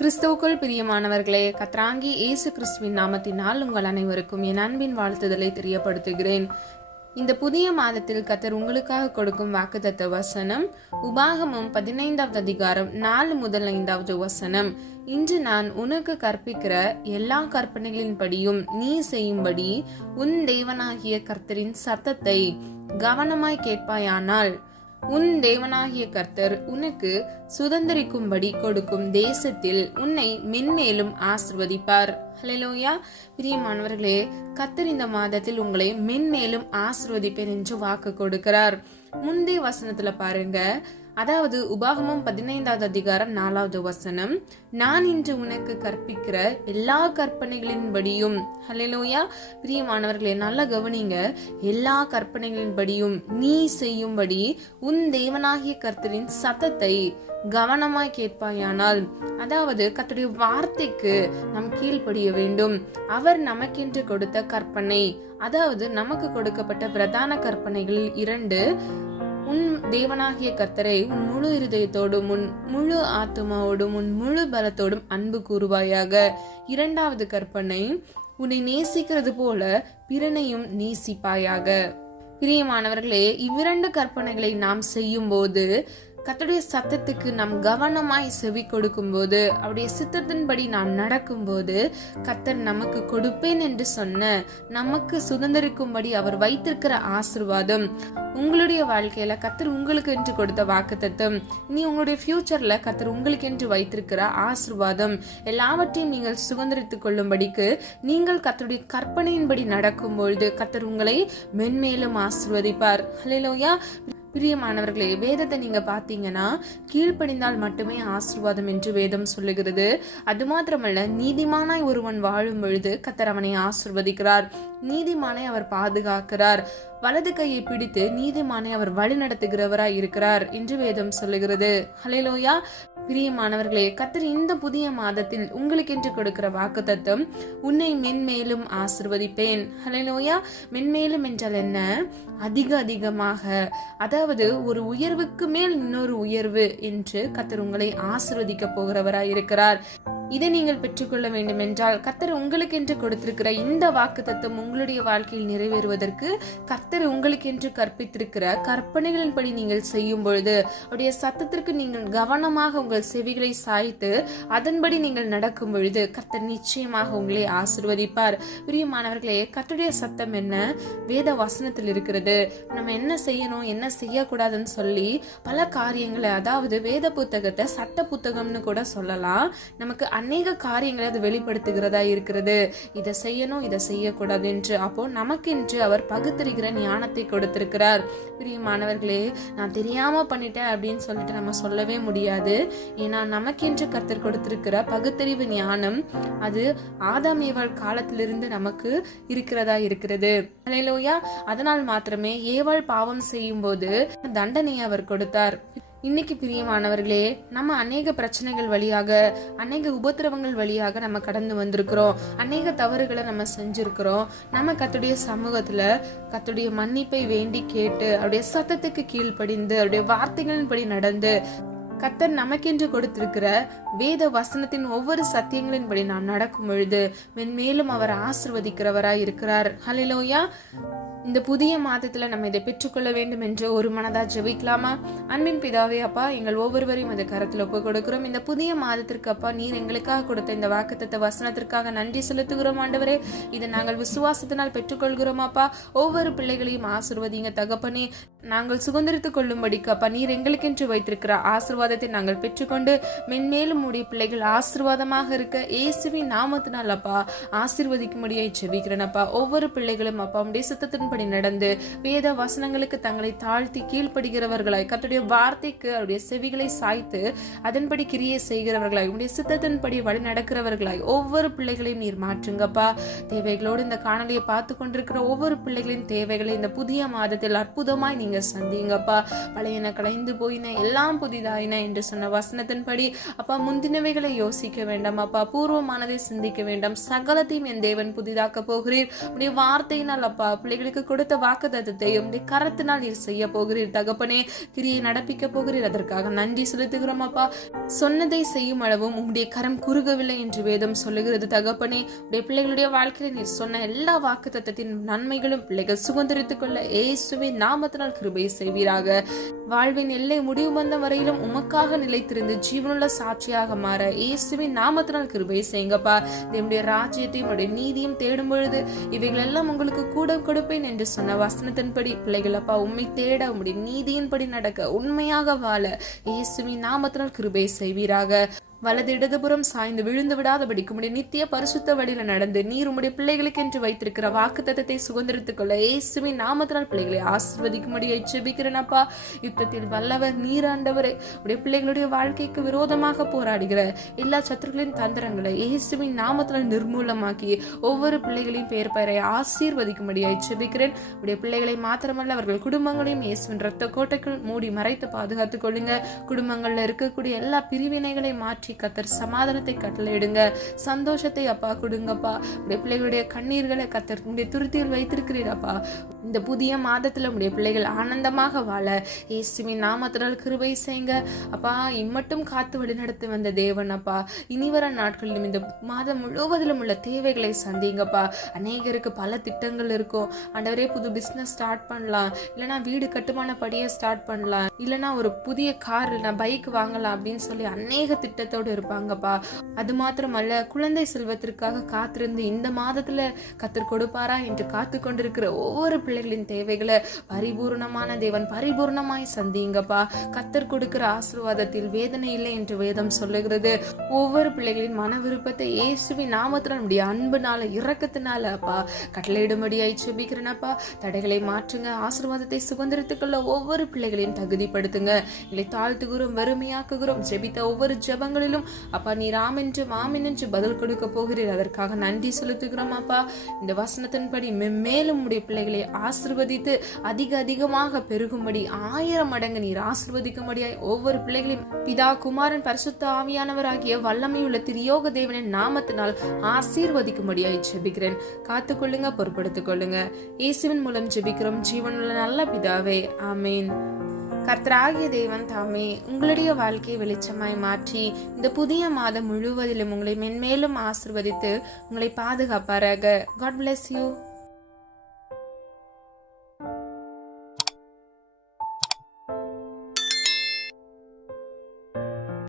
கிறிஸ்துவுக்குள் பிரியமானவர்களே, கர்த்தராகிய இயேசு கிறிஸ்துவின் நாமத்தினால் உங்கள் அனைவருக்கும் என் அன்பின் வாழ்த்துதலை தெரியப்படுத்துகிறேன். இந்த புதிய மாதத்தில் கர்த்தர் உங்களுக்காக கொடுக்கும் வாக்குத்தத்த வசனம் உபாகமம் 15வது அதிகாரம் 4 முதல் 5வது வசனம். இன்று நான் உனக்கு கற்பிக்கிற எல்லா கற்பனைகளின்படியும் நீ செய்யும்படி உன் தேவனாகிய கர்த்தரின் சத்தத்தை கவனமாய் கேட்பாயானால் உன் தேவனாகிய கர்த்தர் உனக்கு சுதந்திரிக்கும்படி கொடுக்கும் தேசத்தில் உன்னை மென்மேலும் ஆசிர்வதிப்பார். ஹல்லேலூயா. பிரியமானவர்களே, கர்த்தர் இந்த மாதத்தில் உங்களை மென்மேலும் ஆசிர்வதிப்பேன் என்று வாக்கு கொடுக்கிறார். முந்தைய வசனத்துல பாருங்க, அதாவது உபாகமம் 15வது அதிகாரம் 4வது வசனம், நான் இன்று உனக்கு கற்பிக்கிற எல்லா கற்பனைகளின்படியும். ஹல்லேலூயா. பிரியமானவர்களே, நல்ல கவனிங்க. எல்லா கற்பனைகளின்படியும் நீ செய்யும்படி உன் தேவனாகிய கர்த்தரின் சத்தத்தை கவனமாய் கேட்பாயானால், அதாவது கர்த்தருடைய வார்த்தைக்கு நாம் கீழ்ப்படிய வேண்டும். அவர் நமக்கென்று கொடுத்த கற்பனை, அதாவது நமக்கு கொடுக்கப்பட்ட பிரதான கற்பனைகளில் 2, உன் தேவனாகிய கர்த்தரை உன் முழு இருதயத்தோடும் உன் முழு ஆத்துமாவோடும் உன் முழு பலத்தோடும் அன்பு கூறுவாயாக. 2வது கற்பனை, உன்னை நேசிக்கிறது போல பிறனையும் நேசிப்பாயாக. பிரியமானவர்களே, இவ்விரண்டு கற்பனைகளை நாம் செய்யும் போது, கர்த்தருடைய சத்தத்துக்கு நாம் கவனமாய் செவி கொடுக்கும் போது, அவருடைய சித்தத்தின்படி நாம் நடக்கும் போது, கர்த்தர் நமக்கு கொடுப்பேன் என்று சொன்ன நமக்கு சுதந்திரிக்கும்படி அவர் வைத்திருக்கிற ஆசீர்வாதம், உங்களுடைய வாழ்க்கையில கர்த்தர் உங்களுக்கு என்று கொடுத்த வாக்குத்தத்தம், இனி உங்களுடைய ஃபியூச்சர்ல கர்த்தர் உங்களுக்கு என்று வைத்திருக்கிற ஆசீர்வாதம் எல்லாவற்றையும் நீங்கள் சுதந்திரித்துக் கொள்ளும்படிக்கு நீங்கள் கர்த்தருடைய கற்பனையின்படி நடக்கும் பொழுது கர்த்தர் உங்களை மென்மேலும் ஆசீர்வதிப்பார். ஹல்லேலூயா. பிரியமானவர்களே, வேதத்தை நீங்க பாத்தீங்கன்னா கீழ்ப்படிந்தால் மட்டுமே ஆசீர்வாதம் என்று வேதம் சொல்லுகிறது. அது மாத்திரமல்ல, நீதிமானாய் ஒருவன் வாழும் பொழுது கர்த்தர் அவனை ஆசீர்வதிக்கிறார். நீதிமானை அவர் பாதுகாக்கிறார். வலது கையை பிடித்து நீதிமானை அவர் வழி நடத்துகிறவராய் இருக்கிறார் என்று வேதம் சொல்லுகிறது. ஹல்லேலூயா. பிரியமானவர்களே, கர்த்தர் இந்த புதிய மாதத்தில் உங்களுக்கு என்று கொடுக்கிற வாக்குத்தத்தம், உன்னை மென்மேலும் ஆசீர்வதிப்பேன். ஹல்லேலூயா. மென்மேலும் என்றால் என்ன? அதிகமாக, அதாவது ஒரு உயர்வுக்கு மேல் இன்னொரு உயர்வு என்று கர்த்தர் உங்களை ஆசீர்வதிக்க போகிறவராய் இருக்கிறார். இதை நீங்கள் பெற்றுக்கொள்ள வேண்டும் என்றால், கர்த்தர் உங்களுக்கு என்று கொடுத்திருக்கிற இந்த வாக்குத்தத்தம் உங்களுடைய வாழ்க்கையில் நிறைவேறுவதற்கு கர்த்தர் உங்களுக்கு என்று கற்பித்திருக்கிற கற்பனைகளின்படி நீங்கள் செய்யும் பொழுது, அவருடைய சத்தத்திற்கு நீங்கள் கவனமாக உங்கள் செவிகளை சாய்த்து அதன்படி நீங்கள் நடக்கும் பொழுது கர்த்தர் நிச்சயமாக உங்களை ஆசீர்வதிப்பார். பிரியமானவர்களே, கர்த்தருடைய சத்தம் என்ன? வேத வசனத்தில் இருக்கிறது. நம்ம என்ன செய்யணும், என்ன செய்யக்கூடாதுன்னு சொல்லி பல காரியங்களை, அதாவது வேத புத்தகத்தை சட்ட புத்தகம்னு கூட சொல்லலாம், நமக்கு அநேக காரியங்களை அது வெளிப்படுத்துகிறதா இருக்கிறது. இதை செய்யணும், இதை செய்யக்கூடாது என்று. அப்போ நமக்கென்று அவர் பகுத்தறிகிற ஞானத்தை கொடுத்திருக்கிறார். பிரியமானவர்களே, நான் தெரியாம பண்ணிட்டேன் அப்படின்னு சொல்லிட்டு நம்ம சொல்லவே முடியாது. ஏன்னா நமக்கென்று கர்த்தர் கொடுத்திருக்கிற பகுத்தறிவு ஞானம் அது ஆதாம் ஏவாள் காலத்திலிருந்து நமக்கு இருக்கிறதா இருக்கிறது. ஹல்லேலூயா. அதனால் மாத்திரமே ஏவாள் பாவம் செய்யும் போது தண்டனையை அவர் கொடுத்தார். இன்னைக்கு பிரியமானவர்களே, நம்ம அநேக பிரச்சனைகள் வழியாக, அநேக உபத்திரவங்கள் வழியாக நம்ம கடந்து வந்திருக்கிறோம். அநேக தவறுகளை நம்ம செஞ்சிருக்கிறோம். நம்ம கர்த்தருடைய சமூகத்துல கர்த்தருடைய மன்னிப்பை வேண்டி கேட்டு அவருடைய சத்தத்துக்கு கீழ்ப்படிந்து அவருடைய வார்த்தைகளின்படி நடந்து கர்த்தர் நமக்கென்று கொடுத்திருக்கிற வேத வசனத்தின் ஒவ்வொரு சத்தியங்களின்படி நாம் நடக்கும் பொழுது மென்மேலும் அவர் ஆசீர்வதிக்கிறவராய் இருக்கிறார். ஹல்லேலூயா. இந்த புதிய மாதத்துல நம்ம இதை பெற்றுக்கொள்ள வேண்டும் என்று ஒரு மனதா ஜெபிக்கலாமா? அன்பின் பிதாவே, அப்பா, எங்கள் ஒவ்வொருவரையும் இந்த கரத்துல ஒப்பு கொடுக்கிறோம். இந்த புதிய மாதத்திற்கு அப்பா, நீர் எங்களுக்காக கொடுத்த இந்த வாக்குத்தத்த வசனத்திற்காக நன்றி செலுத்துகிறோம் ஆண்டவரே. இதை நாங்கள் விசுவாசத்தினால் பெற்றுக்கொள்கிறோம் அப்பா. ஒவ்வொரு பிள்ளைகளையும் ஆசீர்வதிங்க தகப்பனே. நாங்கள் சுதந்திரித்துக் கொள்ளும்படிக்கு அப்பா, நீர் எங்களுக்கென்று வைத்திருக்கிற ஆசீர்வாதத்தை நாங்கள் பெற்றுக்கொண்டு மென்மேலும் உடைய பிள்ளைகள் ஆசீர்வாதமாக இருக்க இயேசுவின் நாமத்தினால் அப்பா ஆசீர்வதிக்கும்படியாய் ஜெபிக்கிறேன் அப்பா. ஒவ்வொரு பிள்ளைகளும் அப்பா உடைய சித்தத்தின் படி நடந்து வேத வசனங்களுக்கு தங்களை தாழ்த்தி கீழ்ப்படுகிறவர்களாய், கர்த்தருடைய வார்த்தைக்கு அவருடைய செவிகளை சாய்த்து அதன்படி கிரியை செய்கிறவர்களாய், உடைய சித்தத்தின்படி வழி நடக்கிறவர்களாய் ஒவ்வொரு பிள்ளைகளையும் நீர் மாற்றுங்கப்பா. தேவைகளோடு இந்த காணொலியை பார்த்து கொண்டிருக்கிற ஒவ்வொரு பிள்ளைகளின் தேவைகளை இந்த புதிய மாதத்தில் அற்புதமாய் நீங்க சந்திங்கப்பா. பழையன கலைந்து போயின, எல்லாம் புதிதாயின என்று சொன்ன வசனத்தின்படி அப்பா முந்தினவைகளை யோசிக்க வேண்டாம் அப்பா, பூர்வமானதை சிந்திக்க வேண்டாம், சகலத்தையும் என் தேவன் புதிதாக்க போகிறீர். உடைய வார்த்தையினால் அப்பா பிள்ளைகளுக்கு கொடுத்த வாக்குத்தத்தத்தை உடைய கரத்தினால் நீர் செய்ய போகிறீர் தகப்பனே. கிரியை நடப்பிக்க போகிறீர், அதற்காக நன்றி செலுத்துகிறோம் அப்பா. சொன்னதை செய்யும் அளவும் உம்முடைய கரம் குறுகவில்லை என்று வேதம் சொல்லுகிறது தகப்பனே. உடைய பிள்ளைகளுடைய வாழ்க்கையில நீர் சொன்ன எல்லா வாக்குத்தத்தத்தின் நன்மைகளும் பிள்ளைகள் சுதந்திரித்துக் கொள்ள இயேசுவின் நாமத்தினால் கிருபை செய்வீராக. வாழ்வின் எல்லை முடிவு வந்த வரையிலும் உமக்காக நிலைத்திருந்து ஜீவனுள்ள சாட்சியாக மாற இயேசுவின் நாமத்தினால் கிருபை செய்யுங்கப்பா. நம்முடைய ராஜ்யத்தையும் உடைய நீதியும் தேடும் பொழுது இவைகள் எல்லாம் உங்களுக்கு கூட கொடுப்பேன் என்று சொன்ன வசனத்தின்படி பிள்ளைகள் அப்பா உண்மை தேட உம்முடைய நீதியின்படி நடக்க உண்மையாக வாழ இயேசுவின் நாமத்தினால் கிருபை செய்வீராக. வலது இடதுபுறம் சாய்ந்து விழுந்து விடாதபடிக்கு உம்முடைய நித்திய பரிசுத்த வழியில நடந்து நீர் உம்முடைய பிள்ளைகளுக்கு என்று வைத்திருக்கிற வாக்குத்தத்தத்தை சுதந்திரித்துக் கொள்ள இயேசுவின் நாமத்தினால் பிள்ளைகளை ஆசீர்வதிக்கும்படியா ஜெபிக்கிறேனப்பா. யுத்தத்தில் வல்லவர் நீர் ஆண்டவரே. உடைய பிள்ளைகளுடைய வாழ்க்கைக்கு விரோதமாக போராடுகிற எல்லா சத்துருக்களின் தந்திரங்களை இயேசுவின் நாமத்தினால் நிர்மூலமாக்கி ஒவ்வொரு பிள்ளைகளையும் பெயர் பெயரை ஆசீர்வதிக்கும்படியா ஜெபிக்கிறேன். உடைய பிள்ளைகளை மாத்திரமல்ல அவர்கள் குடும்பங்களையும் இயேசுவின் இரத்த கோட்டைக்குள் மூடி மறைத்து பாதுகாத்துக் கொள்ளுங்க. குடும்பங்கள்ல இருக்கக்கூடிய எல்லா பிரிவினைகளை மாற்றி கத்தர் சமாதானத்தை கட்டளையிடுங்க, சந்தோஷத்தை அப்பா கொடுங்கப்பா. உடைய பிள்ளைகளுடைய கண்ணீர்களை கத்தர் உடைய துருத்தியில் வைத்திருக்கிறீரப்பா. இந்த புதிய மாதத்துல உடைய பிள்ளைகள் ஆனந்தமாக வாழ இயேசுவின் நாமத்தினால் கிருபை செய்யுங்க அப்பா. இம்மட்டும் காத்து வழிநடத்தி வந்த தேவன் அப்பா, இனிவர நாட்களிலும் இந்த மாதம் முழுவதிலும் உள்ள தேவைகளை சந்திங்கப்பா. அநேகருக்கு பல திட்டங்கள் இருக்கும் ஆண்டவரே. புது பிசினஸ் ஸ்டார்ட் பண்ணலாம், இல்லைன்னா வீடு கட்டுமான படியை ஸ்டார்ட் பண்ணலாம், இல்லைன்னா ஒரு புதிய கார் இல்லைன்னா பைக் வாங்கலாம் அப்படின்னு சொல்லி அநேக திட்டத்தோடு இருப்பாங்கப்பா. அது மாத்திரமல்ல, குழந்தை செல்வத்திற்காக காத்திருந்து இந்த மாதத்துல கத்தர் கொடுப்பாரா என்று காத்து கொண்டிருக்கிற ஒவ்வொரு பிள்ளைகளின் தேவைகளை பரிபூர்ணமான தேவன் பரிபூர்ணமாய் சந்திங்கப்பா. கத்தர் கொடுக்கிற ஆசீர்வாதத்தில் வேதனை இல்லை என்று வேதம் சொல்லுகிறது. ஒவ்வொரு பிள்ளைகளின் மன விருப்பத்தை இயேசுவின் நாமத்தினால் நம்முடைய அன்புனால இரக்கத்தினால அப்பா கட்டளையிடும்படியாய் ஜெபிக்கிறேனப்பா. தடைகளை மாற்றுங்க, ஆசீர்வாதத்தை சுதந்திரத்துக் கொள்ள ஒவ்வொரு பிள்ளைகளையும் தகுதிப்படுத்துங்க. இல்லை தாழ்த்துகிறோம், வறுமையாக்குகிறோம். ஜெபித்த ஒவ்வொரு ஜெபங்களிலும் அப்பா நீர் ஆமென்று ஆமென் என்று பதில் கொடுக்க போகிறீர், அதற்காக நன்றி செலுத்துகிறோம் அப்பா. இந்த வசனத்தின்படி மேலும் உடைய பிள்ளைகளை ஆசீர்வதித்து அதிக அதிகமாக பெருகும்படி 1000 மடங்கு நீர் ஆசீர்வதிக்கும்படியாய் ஒவ்வொரு பிள்ளைகளையும் பிதா குமாரன் பரிசுத்த ஆவியானவராகிய வல்லமையுள்ள திரியோக தேவனின் நாமத்தினால் ஆசீர்வதிக்கும்படியாய் ஜெபிக்கிறேன். காத்துக்கொள்ளுங்க, பொறுப்படுத்திக் கொள்ளுங்க. இயேசுவின் மூலம் ஜெபிக்கிறோம் ஜீவனுள்ள நல்ல பிதாவே, ஆமேன். கர்த்தராகிய தேவன் தாமே உங்களுடைய வாழ்க்கையை வெளிச்சமாய் மாற்றி இந்த புதிய மாதம் முழுவதிலும் உங்களை மென்மேலும் ஆசீர்வதித்து உங்களை பாதுகாப்பாராக. God bless you.